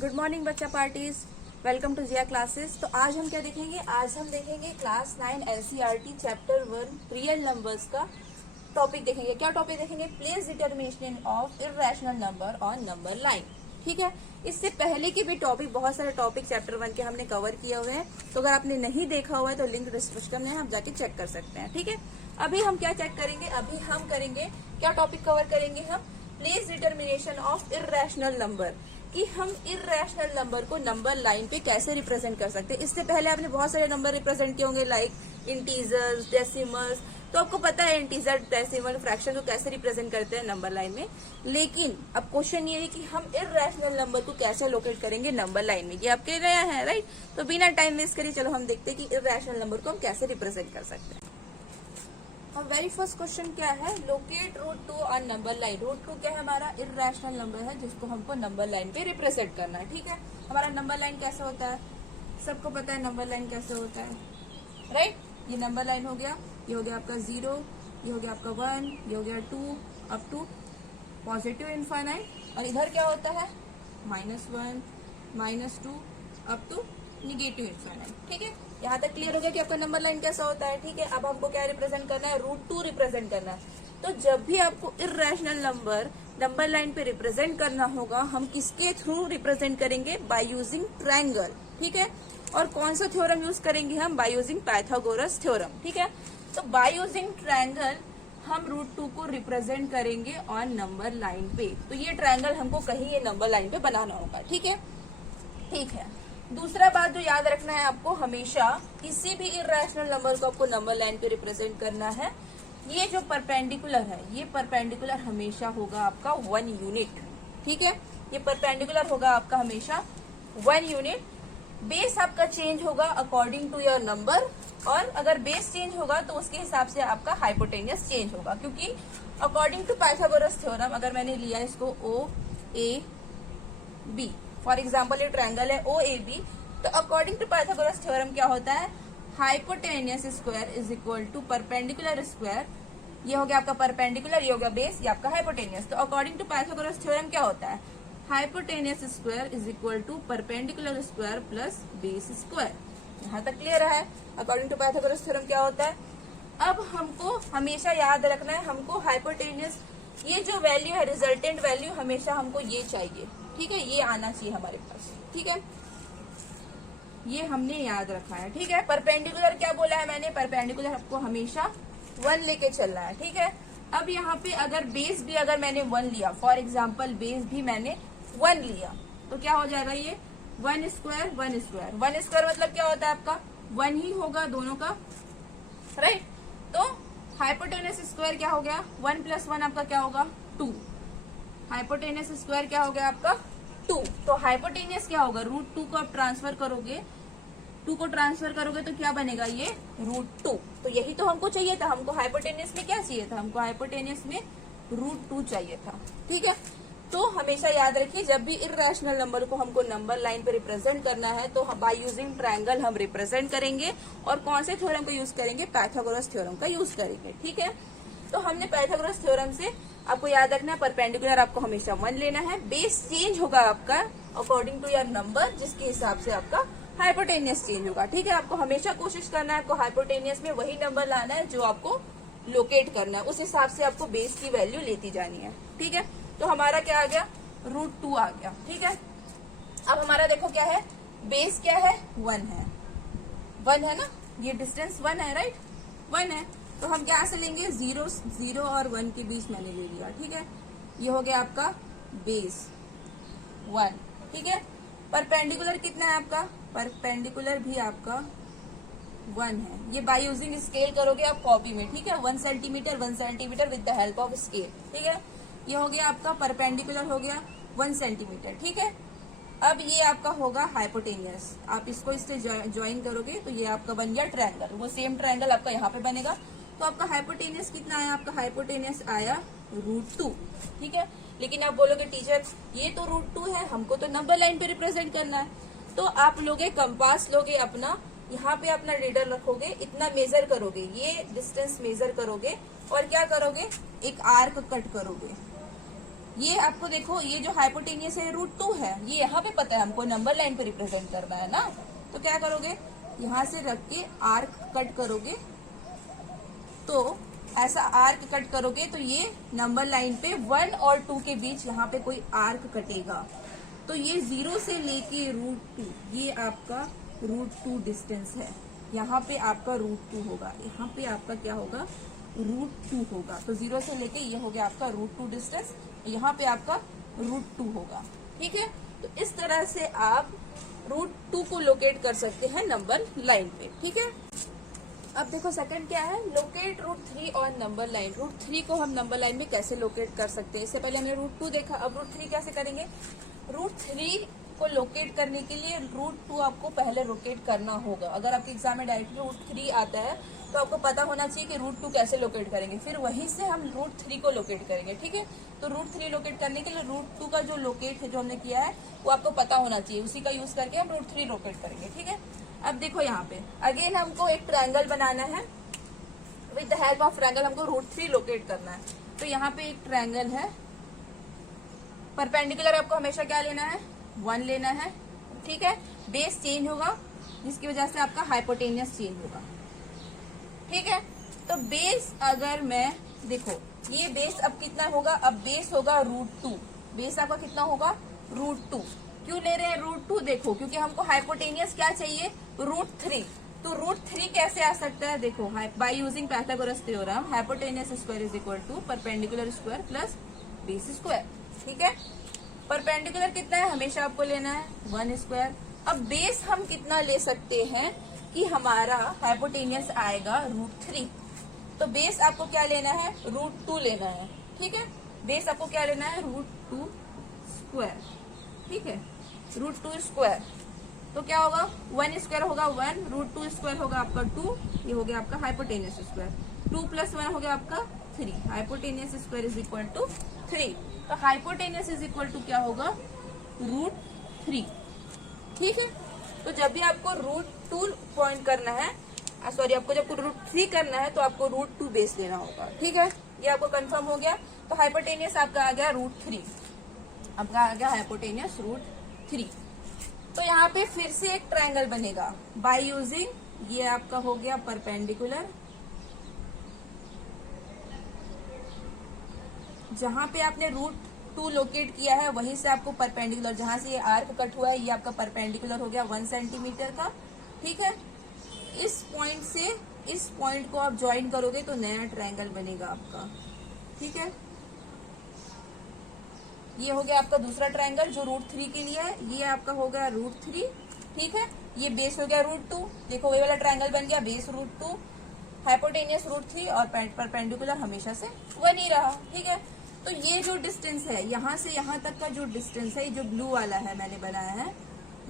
Good morning बच्चा parties, welcome to Jiya classes. तो आज हम क्या देखेंगे? आज हम देखेंगे class 9 NCERT chapter 1 real numbers का टॉपिक देखेंगे। क्या टॉपिक देखेंगे? Place determination of irrational number on number line. ठीक है, इससे पहले के भी टॉपिक, बहुत सारे टॉपिक चैप्टर 1 के हमने कवर किए हुए हैं। तो अगर आपने नहीं देखा हुआ है तो लिंक डिस्क्रिप्शन में आप जाके चेक कर सकते हैं। ठीक है, अभी हम क्या चेक करेंगे? अभी हम करेंगे क्या टॉपिक कवर करेंगे? हम place determination of irrational number, कि हम इर्रेशनल नंबर को नंबर लाइन पे कैसे रिप्रेजेंट कर सकते हैं। इससे पहले आपने बहुत सारे नंबर रिप्रेजेंट किए होंगे, लाइक इंटीजर्स, डेसिमल्स। तो आपको पता है इंटीजर, डेसिमल, फ्रैक्शन को कैसे रिप्रेजेंट करते हैं नंबर लाइन में। लेकिन अब क्वेश्चन ये है कि हम इर्रेशनल नंबर को कैसे लोकेट करेंगे नंबर लाइन में। ये आपके नया है, राइट? तो बिना टाइम वेस्ट करिए चलो हम देखते हैं कि इर्रेशनल नंबर को हम कैसे रिप्रेजेंट कर सकते हैं। अब वेरी फर्स्ट क्वेश्चन क्या है? Locate root 2 on number line. Root 2 क्या है? हमारा इर्रेशनल नंबर है जिसको हमको नंबर लाइन पे रिप्रेजेंट करना है। ठीक है, हमारा नंबर लाइन कैसे होता है? सबको पता है नंबर लाइन कैसे होता है, राइट? ये नंबर लाइन हो गया, ये हो गया आपका 0, ये हो गया आपका 1, ये हो गया 2 अप टू पॉजिटिव इनफाइनाइट। और इधर क्या होता है? -1, -2 अप टू निगेटिव इनफाइनाइट। ठीक है, यहाँ तक क्लियर हो गया कि आपका नंबर लाइन कैसा होता है। ठीक है, अब हमको क्या रिप्रेजेंट करना है? रूट 2 रिप्रेजेंट करना है। तो जब भी आपको इर्रेशनल नंबर नंबर लाइन पे रिप्रेजेंट करना होगा, हम किसके थ्रू रिप्रेजेंट करेंगे? By using triangle. ठीक है, और कौन सा थ्योरम यूज करेंगे हम? Bye using Pythagoras theorem. ठीक है, तो बाय यूजिंग ट्रायंगल हम रूट 2 को रिप्रेजेंट करेंगे ऑन नंबर लाइन पे। तो ये ट्रायंगल हमको कहीं ये नंबर लाइन पे बनाना होगा। ठीक है, ठीक है। दूसरा बात जो याद रखना है आपको, हमेशा किसी भी इर्रेशनल नंबर को आपको नंबर लाइन पे रिप्रेजेंट करना है, ये जो परपेंडिकुलर है, ये परपेंडिकुलर हमेशा होगा आपका 1 यूनिट। ठीक है, ये परपेंडिकुलर होगा आपका हमेशा 1 यूनिट। बेस आपका चेंज होगा अकॉर्डिंग टू योर नंबर, और अगर बेस चेंज होगा तो उसके हिसाब से आपका हाइपोटेनियस चेंज होगा। क्योंकि अकॉर्डिंग टू पाइथागोरस थ्योरम, अगर मैंने लिया इसको OAB, फॉर एग्जाम्पल ये ट्रायंगल है OAB, तो अकॉर्डिंग टू पाइथागोरस थ्योरम क्या होता है? Hypotenuse square is equal to perpendicular square. ये हो गया आपका परपेंडिकुलर, ये हो गया बेस, ये आपका हाइपोटेनियस। तो अकॉर्डिंग टू पाइथागोरस थ्योरम क्या होता है? Hypotenuse square is equal to perpendicular square plus base square. यहाँ तक क्लियर है? अकॉर्डिंग टू पाइथागोरस थ्योरम क्या होता है? अब हमको हमेशा याद रखना है, हमको हाइपोटेनियस, ये जो वैल्यू है, रिजल्टेंट वैल्यू, हमेशा हमको ये चाहिए। ठीक है, ये आना चाहिए हमारे पास। ठीक है, ये हमने याद रखा है। ठीक है, परपेंडिकुलर क्या बोला है मैंने? परपेंडिकुलर आपको हमेशा 1 लेके चलना है। ठीक है, अब यहाँ पे अगर बेस भी अगर मैंने 1 लिया, फॉर एग्जाम्पल बेस भी मैंने 1 लिया, तो क्या हो जाएगा? ये 1 स्क्वायर 1 स्क्वायर। 1 स्क्वायर मतलब क्या होता है? आपका 1 ही होगा दोनों का, राइट? तो हाइपोटेनियस स्क्वायर क्या हो गया? 1 + 1 आपका क्या होगा? 2। हाइपोटेनियस स्क्वायर क्या हो गया आपका? 2। तो हाइपोटेनियस क्या होगा? रूट 2 को आप ट्रांसफर करोगे, 2 को ट्रांसफर करोगे तो क्या बनेगा? ये रूट 2। तो यही तो हमको चाहिए था। हमको हाइपोटेनियस में क्या चाहिए था? हमको हाइपोटेनियस में रूट 2 चाहिए था। ठीक है, तो हमेशा याद रखिए, जब भी इर्रेशनल नंबर को हमको नंबर लाइन पे रिप्रेजेंट करना है तो बाय यूजिंग ट्रायंगल हम रिप्रेजेंट करेंगे। और कौन से थ्योरम का यूज करेंगे? पाइथागोरस थ्योरम का यूज करेंगे। ठीक है, तो हमने पाइथागोरस थ्योरम से आपको याद रखना है, परपेंडिकुलर आपको हमेशा 1 लेना है। बेस चेंज होगा आपका अकॉर्डिंग टू योर नंबर, जिसके हिसाब से आपका हाइपोटेनियस चेंज होगा। ठीक है, आपको हमेशा कोशिश करना है, आपको हाइपोटेनियस में वही नंबर लाना है जो आपको लोकेट करना है, उस हिसाब से आपको बेस की वैल्यू लेती जानी है। ठीक है, तो हमारा क्या आ गया? रूट 2 आ गया। ठीक है, अब हमारा देखो क्या है? बेस क्या है? 1 है। 1 है ना, ये डिस्टेंस 1 है, राइट? 1 है, तो हम क्या से लेंगे? 0 और 1 के बीच मैंने ले लिया। ठीक है, ये हो गया आपका बेस 1। ठीक है, परपेंडिकुलर कितना है आपका? परपेंडिकुलर भी आपका 1 है। ये बाय यूजिंग स्केल करोगे आप कॉपी में। ठीक है, 1 centimetre 1 centimetre with the help of scale. ठीक है, ये हो गया आपका परपेंडिकुलर, हो गया 1 सेंटीमीटर। ठीक है, अब ये आपका होगा हाइपोटेनियस। आप इसको इससे ज्वाइन करोगे तो ये आपका बन गया ट्रायंगल। वो सेम ट्रायंगल आपका यहाँ पे बनेगा। तो आपका हाइपोटेनियस कितना आया? आपका हाइपोटेनियस आया रूट 2। ठीक है, लेकिन आप बोलोगे टीचर ये तो रूट 2 है, हमको तो नंबर लाइन पे रिप्रेजेंट करना है। तो आप लोगे कंपास, लोगे अपना, यहाँ पे अपना रीडर रखोगे, इतना मेजर करोगे, ये डिस्टेंस मेजर करोगे और क्या करोगे? एक आर्क कट करोगे। ये आपको देखो, ये जो हाइपोटेनियस है √2 है, ये यहाँ पे पता है हमको नंबर लाइन पे रिप्रेजेंट करना है ना। तो क्या करोगे, यहाँ से रख के आर्क कट करोगे, तो ऐसा आर्क कट करोगे तो ये नंबर लाइन पे 1 और 2 के बीच यहाँ पे कोई आर्क कटेगा। तो ये 0 से लेके √2, ये आपका √2 डिस्टेंस है। यहाँ पे आपका √2 होगा, यहाँ पे आपका क्या होगा, √2 होगा। तो 0 से लेके ये हो गया आपका √2 डिस्टेंस, यहाँ पे आपका √2 होगा। ठीक है, तो इस तरह से आप √2 को लोकेट कर सकते हैं नंबर लाइन पे। ठीक है, अब देखो सेकंड क्या है, लोकेट √3 ऑन नंबर लाइन। √3 को हम नंबर लाइन में कैसे लोकेट कर सकते हैं। इससे पहले हमने √2 देखा, अब √3 कैसे करेंगे। √3 को लोकेट करने के लिए √2 आपको पहले लोकेट करना होगा। अगर आपके एग्जाम में डायरेक्ट √3 आता है तो आपको पता होना चाहिए कि √2 कैसे लोकेट करेंगे, फिर वहीं से हम √3 को लोकेट करेंगे। ठीक है, तो √3 लोकेट करने के लिए √2 का जो लोकेट है जो हमने किया है वो आपको पता होना चाहिए, उसी का यूज करके हम √3 लोकेट करेंगे। ठीक है, अब देखो यहाँ पे अगेन हमको एक ट्रायंगल बनाना है, with the help of triangle हमको √3 लोकेट करना है। तो यहाँ पे एक ट्रायंगल है, परपेंडिकुलर आपको हमेशा क्या लेना है, 1 लेना है। ठीक है, बेस चेंज होगा जिसकी वजह से आपका हाइपोटेनियस चेंज होगा। ठीक है, तो बेस अगर मैं देखो, ये बेस अब कितना होगा, अब बेस होगा √2, बेस आपका कितना होगा, √2। क्यों ले रहे हैं √2, देखो क्योंकि हमको हाइपोटेनियस क्या चाहिए, √3। तो √3 कैसे आ सकता है, देखो by using Pythagoras theorem, hypotenuse square is equal to perpendicular square plus base square. ठीक है, परपेंडिकुलर कितना है, हमेशा आपको लेना है 1 स्क्वायर। अब बेस हम कितना ले सकते हैं कि हमारा हाइपोटेनियस आएगा √3। तो बेस आपको क्या लेना है, √2 लेना है। ठीक है, बेस आपको क्या लेना है, √2 स्क्वायर। ठीक है, √2 स्क्वायर, तो क्या होगा, 1 स्क्वायर होगा 1, √2 स्क्वायर होगा आपका 2, ये हो गया आपका हाइपोटेनियस स्क्वायर। 2 + 1 हो गया आपका 3, hypotenuse square is equal to 3। तो हाइपोटेनियस इज इक्वल टू क्या होगा, √3। ठीक है, तो जब भी आपको √2 पॉइंट करना है, सॉरी आपको जब √3 करना है तो आपको √2 बेस लेना होगा। ठीक है, ये आपको कंफर्म हो गया। तो हाइपोटेनियस आपका आ गया √3, आपका आ गया हाइपोटेनियस √3। तो यहाँ पे फिर से एक ट्रायंगल बनेगा बाय यूजिंग, ये आपका हो गया परपेंडिकुलर, जहां पे आपने √2 लोकेट किया है वहीं से आपको परपेंडिकुलर, जहां से ये आर्क कट हुआ है ये आपका परपेंडिकुलर हो गया 1 सेंटीमीटर का। ठीक है, इस पॉइंट से इस पॉइंट को आप ज्वाइन करोगे तो नया ट्रायंगल बनेगा आपका। ठीक है, ये हो गया आपका दूसरा ट्रायंगल जो √3 के लिए है, ये आपका हो गया √3। ठीक है, ये बेस हो गया √2, देखो वही वाला ट्रायंगल बन गया, बेस √2, हाइपोटेनियस √3 और परपेंडिकुलर हमेशा से 1 ही रहा। ठीक है, तो ये जो डिस्टेंस है यहाँ से यहाँ तक का जो डिस्टेंस है, ये जो ब्लू वाला है मैंने बनाया है,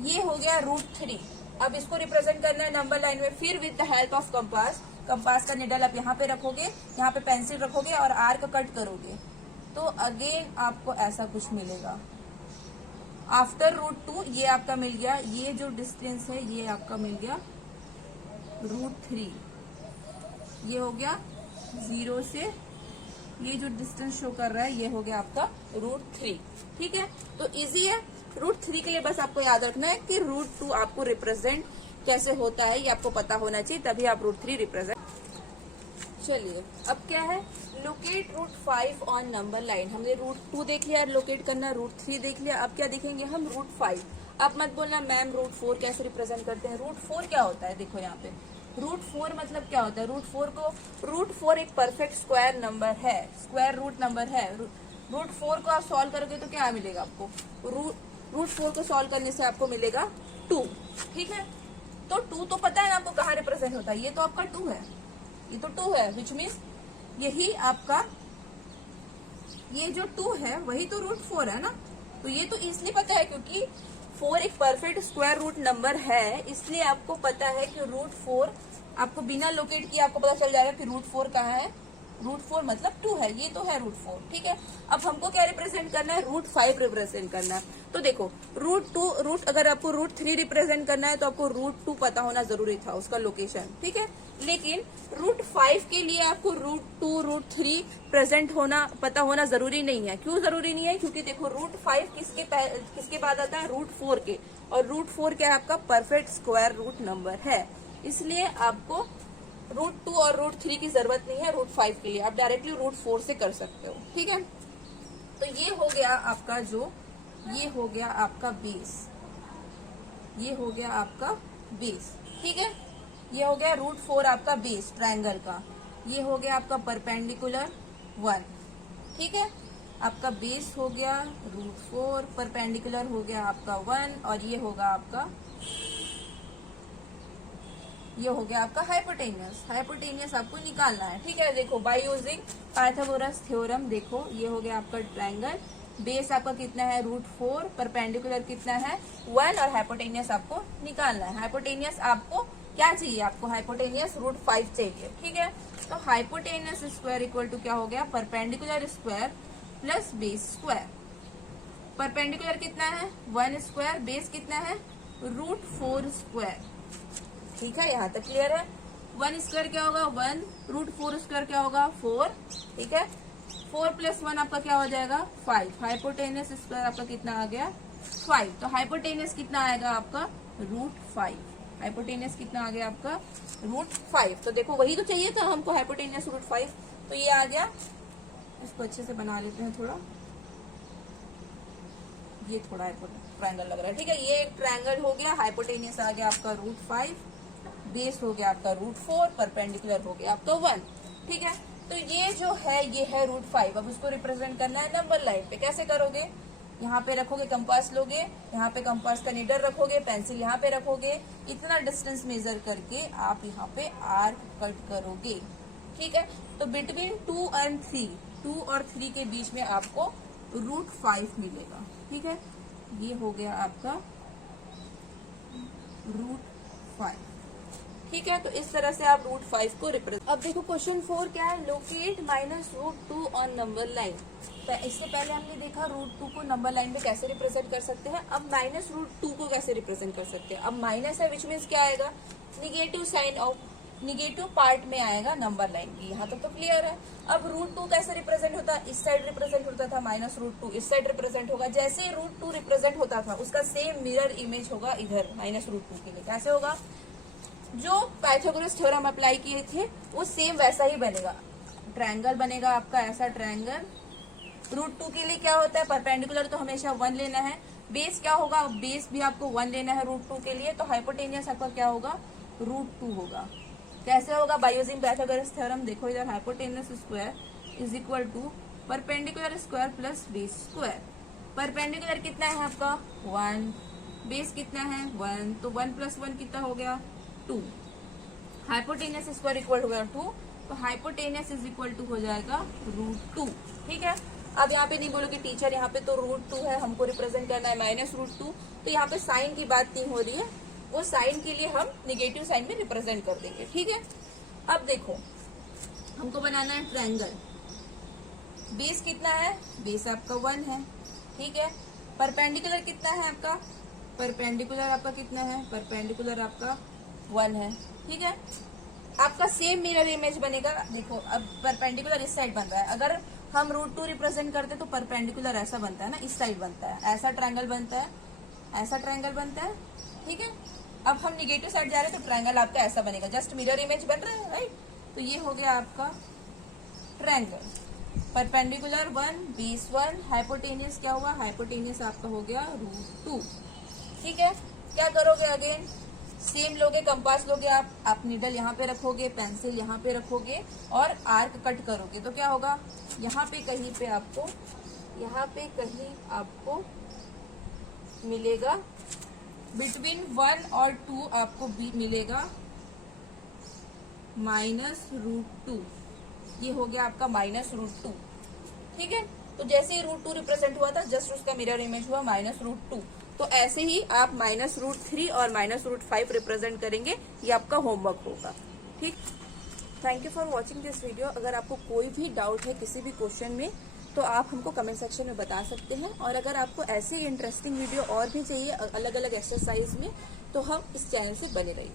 ये हो गया √3। अब इसको रिप्रेजेंट करना है नंबर लाइन में, फिर with the help of compass, compass का निडल आप यहाँ पे रखोगे, यहाँ पे पेंसिल रखोगे और आर्क कट करोगे, तो अगेन आपको ऐसा कुछ मिलेगा। आफ्टर √2 ये आपका मिल गया, ये जो डिस्टेंस है ये आपका मिल गया √3, ये हो गया 0 से, ये जो डिस्टेंस शो कर रहा है ये हो गया आपका √3। ठीक है, तो इजी है। √3 के लिए बस आपको याद रखना है कि √2 आपको रिप्रेजेंट कैसे होता है ये आपको पता होना चाहिए, तभी आप √3 रिप्रेजेंट। चलिए अब क्या है, लोकेट √5 ऑन नंबर लाइन। हमने √2 देख लिया, लोकेट करना √3 देख लिया, अब क्या देखेंगे हम, √5। आप मत बोलना मैम √4 कैसे रिप्रेजेंट करते हैं, √4 क्या होता है, देखो यहाँ पे √4 मतलब क्या होता है, √4 एक परफेक्ट स्क्वायर नंबर है, स्क्वायर रूट नंबर है। √4 को आप सॉल्व करोगे तो क्या मिलेगा आपको, √4 को सॉल्व करने से आपको मिलेगा 2। ठीक है, तो 2 तो पता है ना आपको कहाँ रिप्रेजेंट होता है, ये तो आपका 2 है, ये तो 2 है, विच मीन्स यही आपका, ये जो 2 है वही तो √4 है ना। तो ये तो इसलिए पता है क्योंकि 4 एक परफेक्ट स्क्वायर रूट नंबर है, इसलिए आपको पता है कि √4 आपको बिना लोकेट किए आपको पता चल जाएगा कि √4 कहाँ है, √4 मतलब 2 है, ये तो है √4, ठीक है। अब हमको क्या रिप्रेजेंट करना है, √5 रिप्रेजेंट करना है। तो देखो अगर आपको √3 रिप्रेजेंट करना है तो आपको √2 पता होना जरूरी था, उसका लोकेशन, ठीक है। लेकिन √5 के लिए आपको √2 √3 प्रेजेंट होना पता होना जरूरी नहीं है। क्यों जरूरी नहीं है, क्योंकि देखो √5 किसके बाद आता है, √4 के, और √4 क्या है आपका परफेक्ट स्क्वायर रूट नंबर है, इसलिए आपको √2 और √3 की जरूरत नहीं है √5 के लिए, आप डायरेक्टली √4 से कर सकते हो, ठीक है। तो ये हो गया आपका ये हो गया आपका बेस, ये हो गया आपका बेस, ठीक है। ये हो गया √4 आपका बेस ट्रायंगल का, ये हो गया आपका परपेंडिकुलर 1, ठीक है। आपका बेस हो गया √4, परपेंडिकुलर हो गया आपका 1, और ये होगा आपका, ये हो गया आपका हाइपोटेनियस आपको निकालना है, ठीक है। देखो बाय यूजिंग पाइथागोरस थ्योरम, देखो ये हो गया आपका ट्रायंगल, बेस आपका कितना है √4, परपेंडिकुलर कितना है 1, और हाइपोटेनियस आपको निकालना है। हाइपोटेनियस आपको क्या चाहिए, आपको हाइपोटेनियस √5 चाहिए, ठीक है। तो हाइपोटेनियस स्क्वायर इक्वल टू क्या हो गया, perpendicular square plus base square. Perpendicular कितना है 1 स्क्वायर, बेस कितना है √4 स्क्वायर, ठीक है। यहाँ तक क्लियर है। 1 स्क्वायर क्या होगा 1, √4 स्क्वायर क्या होगा 4, ठीक है। 4 + 1 आपका क्या हो जाएगा 5, हाइपोटेनियस स्क्वायर आपका कितना आ गया 5। तो हाइपोटेनियस कितना आएगा आपका √5, हाइपोटेनियस कितना आ गया आपका √5। तो देखो वही तो चाहिए था हमको, हाइपोटेनियस √5, तो ये आ गया। इसको अच्छे से बना लेते हैं थोड़ा, ये थोड़ा ट्रायंगल लग रहा है, ठीक है। ये एक ट्रायंगल हो गया, हाइपोटेनियस आ गया आपका √5, बेस हो गया आपका √4, परपेंडिकुलर हो गया आपका 1, ठीक है। तो ये जो है ये है √5। अब उसको रिप्रेजेंट करना है नंबर लाइन पे, कैसे करोगे, यहाँ पे रखोगे कंपास लोगे, यहाँ पे कंपास का नीडल रखोगे, पेंसिल यहाँ पे रखोगे, इतना डिस्टेंस मेजर करके आप यहाँ पे आर्क कट करोगे, ठीक है। तो बिटवीन 2 और 3 के बीच में आपको √5 मिलेगा, ठीक है। ये हो गया आपका √5, ठीक है। तो इस तरह से आप √5 को रिप्रेजेंट। अब देखो क्वेश्चन 4 क्या है, लोकेट -√2 ऑन नंबर लाइन। तो इससे पहले हमने देखा √2 को नंबर लाइन में कैसे रिप्रेजेंट कर सकते हैं, अब -√2 को कैसे रिप्रेजेंट कर सकते हैं। अब माइनस है विच मीन्स क्या आएगा, negative sign of, negative part में आएगा नंबर लाइन की, यहाँ तक तो क्लियर है। अब √2 कैसे रिप्रेजेंट होता है, इस साइड रिप्रेजेंट होता था, -√2 इस साइड रिप्रेजेंट होगा। जैसे √2 रिप्रेजेंट होता था उसका सेम मिरर इमेज होगा इधर -√2 के लिए। कैसे होगा, जो पाइथागोरस थ्योरम अप्लाई किए थे वो सेम वैसा ही बनेगा। ट्रायंगल बनेगा आपका ऐसा ट्रायंगल। √2 के लिए क्या होता है, परपेंडिकुलर तो हमेशा 1 लेना है। बेस क्या होगा, बेस भी आपको 1 लेना है √2 के लिए। तो हाइपोटेनियस आपका क्या होगा √2 होगा। कैसे होगा, बाय यूजिंग पाइथागोरस थ्योरम। देखो इधर hypotenuse square is equal to perpendicular square plus base square. Perpendicular कितना है आपका 1, बेस कितना है 1, तो 1 + 1 कितना हो गया 2। हाइपोटेनियस स्क्वायर इक्वल हो गया 2, तो हाइपोटेनियस इज इक्वल टू हो जाएगा √2, ठीक है। अब यहाँ पे नहीं बोलोगे टीचर यहाँ पे तो √2 है, हमको रिप्रेजेंट करना है -√2, तो यहाँ पे साइन की बात नहीं हो रही है, वो साइन के लिए हम निगेटिव साइन में रिप्रेजेंट कर देंगे, ठीक है। अब देखो हमको बनाना है ट्रायंगल। बेस कितना है, बेस आपका 1 है, ठीक है। परपेंडिकुलर कितना है आपका, परपेंडिकुलर आपका कितना है, परपेंडिकुलर आपका 1 है, ठीक है। आपका सेम मिरर इमेज बनेगा। देखो अब परपेंडिकुलर इस साइड बन रहा है, अगर हम √2 रिप्रेजेंट करते तो परपेंडिकुलर ऐसा बनता है ना, इस साइड बनता है, ऐसा ट्रायंगल बनता है, ऐसा ट्रायंगल बनता है, ठीक है। अब हम निगेटिव साइड जा रहे हैं तो ट्रायंगल आपका ऐसा बनेगा, जस्ट मिरर इमेज बन रहा है, राइट। तो ये हो गया आपका ट्रायंगल। परपेंडिकुलर 1, बेस 1, हाइपोटेनियस क्या हुआ, हाइपोटेनियस आपका हो गया √2, ठीक है। क्या करोगे, अगेन सेम लोगे, कंपास लोगे, आप नीडल यहाँ पे रखोगे, पेंसिल यहाँ पे रखोगे और आर्क कट करोगे। तो क्या होगा, यहाँ पे कहीं पे आपको, यहाँ पे कहीं आपको मिलेगा बिटवीन 1 और 2 आपको मिलेगा -√2। ये हो गया आपका -√2, ठीक है। तो जैसे ही √2 रिप्रेजेंट हुआ था जस्ट उसका मिरर इमेज हुआ -√2। तो ऐसे ही आप -√3 और -√5 रिप्रेजेंट करेंगे, ये आपका होमवर्क होगा, ठीक। Thank you for watching this video. अगर आपको कोई भी डाउट है किसी भी क्वेश्चन में तो आप हमको कमेंट सेक्शन में बता सकते हैं, और अगर आपको ऐसी इंटरेस्टिंग वीडियो और भी चाहिए अलग अलग एक्सरसाइज में तो हम इस चैनल से बने रहिए।